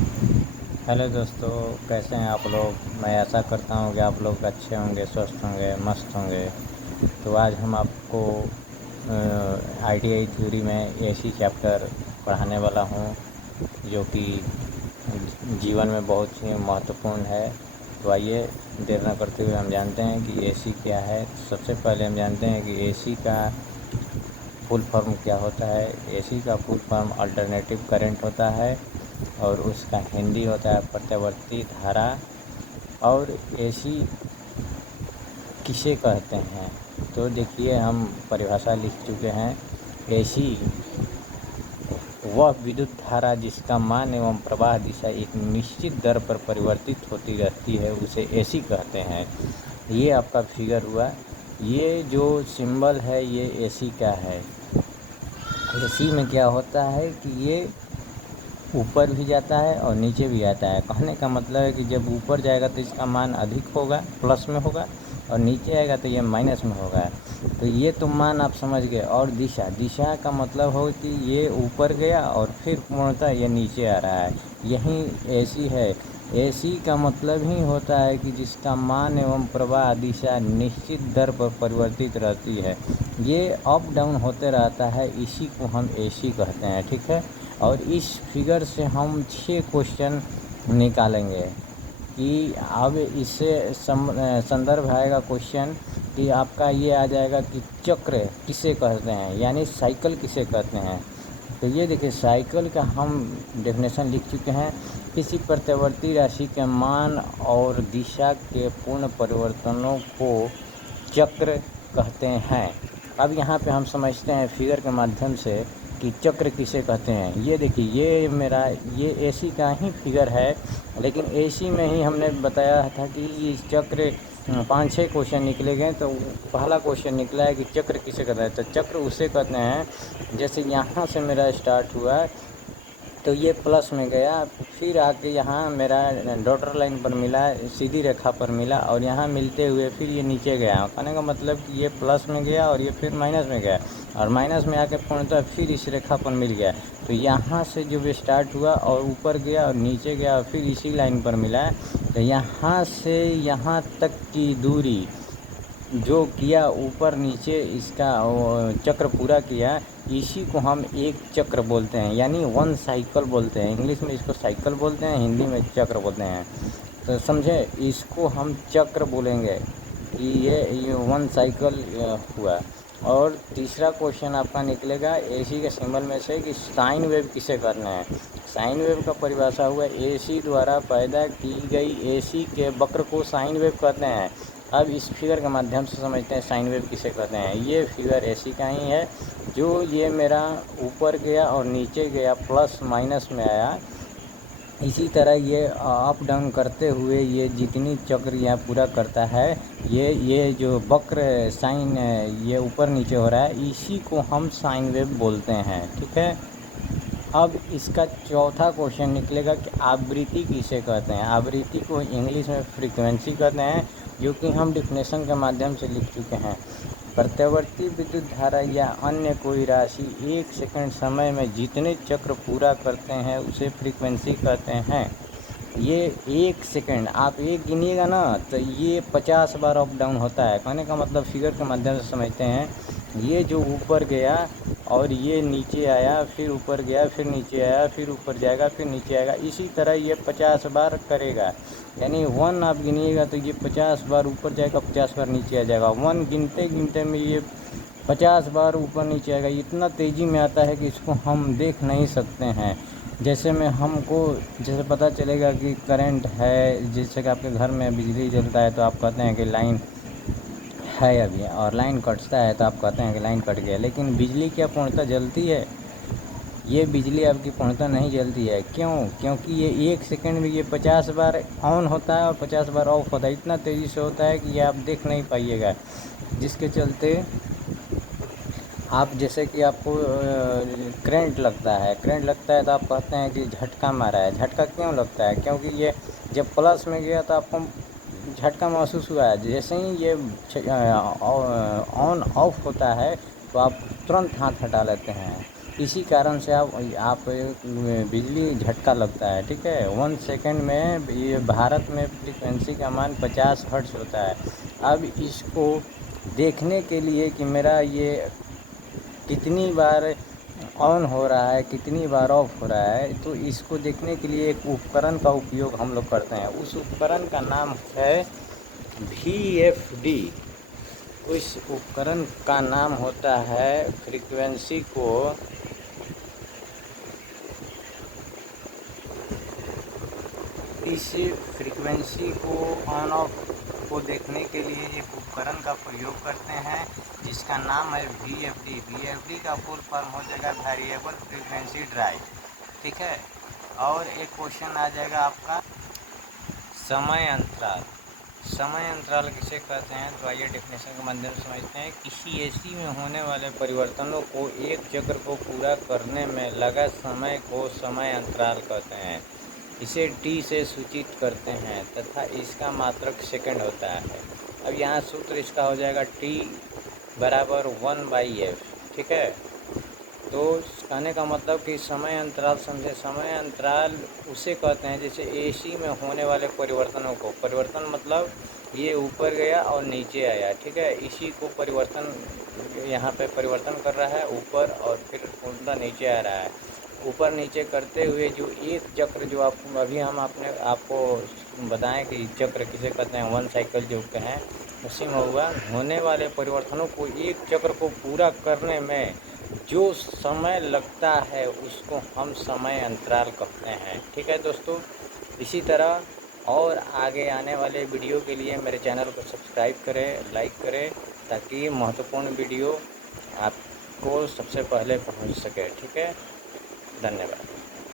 Hello दोस्तों, कैसे हैं आप लोग। मैं आशा करता हूँ कि आप लोग अच्छे होंगे, स्वस्थ होंगे, मस्त होंगे। तो आज हम आपको आईटीआई थ्योरी में एसी चैप्टर पढ़ाने वाला हूँ, जो कि जीवन में बहुत ही महत्वपूर्ण है। तो आइए देर न करते हुए हम जानते हैं कि एसी क्या है। सबसे पहले हम जानते हैं कि एसी का फुल फॉर्म क्या होता है। एसी का फुल फॉर्म अल्टरनेटिव करंट होता है और उसका हिंदी होता है प्रत्यावर्ती धारा। और एसी किसे कहते हैं, तो देखिए हम परिभाषा लिख चुके हैं। एसी वह विद्युत धारा जिसका मान एवं प्रवाह दिशा एक निश्चित दर पर परिवर्तित होती रहती है, उसे एसी कहते हैं। ये आपका फिगर हुआ। ये जो सिंबल है ये एसी का है। एसी में क्या होता है कि ये ऊपर भी जाता है और नीचे भी आता है। कहने का मतलब है कि जब ऊपर जाएगा तो इसका मान अधिक होगा, प्लस में होगा, और नीचे आएगा तो ये माइनस में होगा। तो ये तो मान आप समझ गए। और दिशा, दिशा का मतलब हो कि ये ऊपर गया और फिर पूर्णतः ये नीचे आ रहा है, यही एसी है। एसी का मतलब ही होता है कि जिसका मान एवं प्रवाह दिशा निश्चित दर पर परिवर्तित रहती है। ये अप डाउन होते रहता है, इसी को हम एसी कहते हैं। ठीक है। और इस फिगर से हम 6 क्वेश्चन निकालेंगे कि अब इससे संदर्भ आएगा क्वेश्चन कि आपका ये आ जाएगा कि चक्र किसे कहते हैं, यानी साइकिल किसे कहते हैं। तो ये देखिए, साइकिल का हम डेफिनेशन लिख चुके हैं। किसी प्रत्यावर्ती राशि के मान और दिशा के पूर्ण परिवर्तनों को चक्र कहते हैं। अब यहाँ पे हम समझते हैं फिगर के माध्यम से कि चक्र किसे कहते हैं। ये देखिए, ये मेरा ये एसी का ही फिगर है, लेकिन एसी में ही हमने बताया था कि इस चक्र 5-6 क्वेश्चन निकले गए। तो पहला क्वेश्चन निकला है कि चक्र किसे कहते हैं। तो चक्र उसे कहते हैं, जैसे यहाँ से मेरा स्टार्ट हुआ तो ये प्लस में गया, फिर आके यहाँ मेरा डॉटर लाइन पर मिला, सीधी रेखा पर मिला, और यहाँ मिलते हुए फिर ये नीचे गया। कहने का मतलब कि ये प्लस में गया और ये फिर माइनस में गया, और माइनस में आके पूर्णतः फिर इस रेखा पर मिल गया। तो यहाँ से जो स्टार्ट हुआ और ऊपर गया और नीचे गया और फिर इसी लाइन पर मिला। तो यहाँ से यहाँ तक की दूरी जो किया, ऊपर नीचे इसका चक्र पूरा किया, इसी को हम एक चक्र बोलते हैं, यानी वन साइकिल बोलते हैं। इंग्लिश में इसको साइकिल बोलते हैं, हिंदी में चक्र बोलते हैं। तो समझे, इसको हम चक्र बोलेंगे कि ये वन साइकिल हुआ। और तीसरा क्वेश्चन आपका निकलेगा एसी के सिंबल में से कि साइन वेव किसे करना है। साइन वेव का परिभाषा हुआ एसी द्वारा पैदा की गई एसी के वक्र को साइन वेव कहते हैं। अब इस फिगर के माध्यम से समझते हैं साइन वेव किसे कहते हैं। ये फिगर एसी का ही है, जो ये मेरा ऊपर गया और नीचे गया, प्लस माइनस में आया। इसी तरह ये अप डाउन करते हुए ये जितनी चक्र यहाँ पूरा करता है, ये जो वक्र साइन ये ऊपर नीचे हो रहा है, इसी को हम साइन वेव बोलते हैं। ठीक है। अब इसका चौथा क्वेश्चन निकलेगा कि आवृत्ति किसे कहते हैं। आवृत्ति को इंग्लिश में फ्रीक्वेंसी कहते हैं, जो कि हम डिफिनेशन के माध्यम से लिख चुके हैं। प्रत्यावर्ती विद्युत धारा या अन्य कोई राशि 1 सेकंड समय में जितने चक्र पूरा करते हैं उसे फ्रीक्वेंसी कहते हैं। ये 1 सेकंड आप एक गिनिएगा ना, तो ये 50 बार अप डाउन होता है। कहने का मतलब फिगर के माध्यम से समझते हैं। ये जो ऊपर गया और ये नीचे आया, फिर ऊपर गया, फिर नीचे आया, फिर ऊपर जाएगा, फिर नीचे आएगा, इसी तरह ये 50 बार करेगा। यानी 1 आप गिनिएगा तो ये 50 बार ऊपर जाएगा, 50 बार नीचे आ जाएगा। 1 गिनते गिनते में ये 50 बार ऊपर नीचे आएगा। इतना तेज़ी में आता है कि इसको हम देख नहीं सकते हैं। जैसे में हमको जैसे पता चलेगा कि करंट है, जैसे कि आपके घर में बिजली जलता है तो आप कहते हैं कि लाइन है अभी, और लाइन कटता है तो आप कहते हैं कि लाइन कट गया। लेकिन बिजली क्या पूर्णतः जलती है? ये बिजली आपकी पूर्णतः नहीं जलती है। क्यों? क्योंकि ये 1 सेकंड में ये 50 बार ऑन होता है और 50 बार ऑफ होता है। इतना तेज़ी से होता है कि ये आप देख नहीं पाइएगा, जिसके चलते आप जैसे कि आपको करंट लगता है, करंट लगता है तो आप कहते हैं कि झटका मारा है। झटका क्यों लगता है? क्योंकि ये जब प्लस में गया तो आपको झटका महसूस हुआ है। जैसे ही ये ऑन ऑफ होता है तो आप तुरंत हाथ हटा लेते हैं। इसी कारण से आप बिजली झटका लगता है, ठीक है। 1 सेकंड में ये भारत में फ्रीक्वेंसी का मान 50 हर्ट्ज होता है। अब इसको देखने के लिए कि मेरा ये कितनी बार ऑन हो रहा है, कितनी बार ऑफ हो रहा है, तो इसको देखने के लिए एक उपकरण का उपयोग हम लोग करते हैं। उस उपकरण का नाम है VFD। उस उपकरण का नाम होता है फ्रीक्वेंसी को इस फ्रीक्वेंसी को ऑन ऑफ को देखने के लिए एक उपकरण का प्रयोग करते हैं जिसका नाम है VFD। VFD का फुल फॉर्म हो जाएगा वेरिएबल फ्रीक्वेंसी ड्राइव, ठीक है। और एक क्वेश्चन आ जाएगा आपका समय अंतराल। समय अंतराल किसे कहते हैं, तो आइए डेफिनेशन के माध्यम से समझते हैं। किसी एसी में होने वाले परिवर्तनों को एक चक्र को पूरा करने में लगा समय को समय अंतराल कहते हैं। इसे टी से सूचित करते हैं तथा इसका मात्रक सेकंड होता है। अब यहाँ सूत्र इसका हो जाएगा T बराबर 1/f, ठीक है। तो कहने का मतलब कि समय अंतराल समझे। समय अंतराल उसे कहते हैं जैसे एसी में होने वाले परिवर्तनों को, परिवर्तन मतलब ये ऊपर गया और नीचे आया, ठीक है। इसी को परिवर्तन, यहाँ पे परिवर्तन कर रहा है ऊपर और फिर उल्टा नीचे आ रहा है। ऊपर नीचे करते हुए जो एक चक्र, जो आप अभी हम आपको बताएं कि चक्र किसे कहते हैं, 1 साइकिल जो कहें, उसी में हुआ होने वाले परिवर्तनों को एक चक्र को पूरा करने में जो समय लगता है उसको हम समय अंतराल कहते हैं, ठीक है दोस्तों। इसी तरह और आगे आने वाले वीडियो के लिए मेरे चैनल को सब्सक्राइब करें, लाइक करें, ताकि महत्वपूर्ण वीडियो आपको सबसे पहले पहुंच सके, ठीक है। धन्यवाद।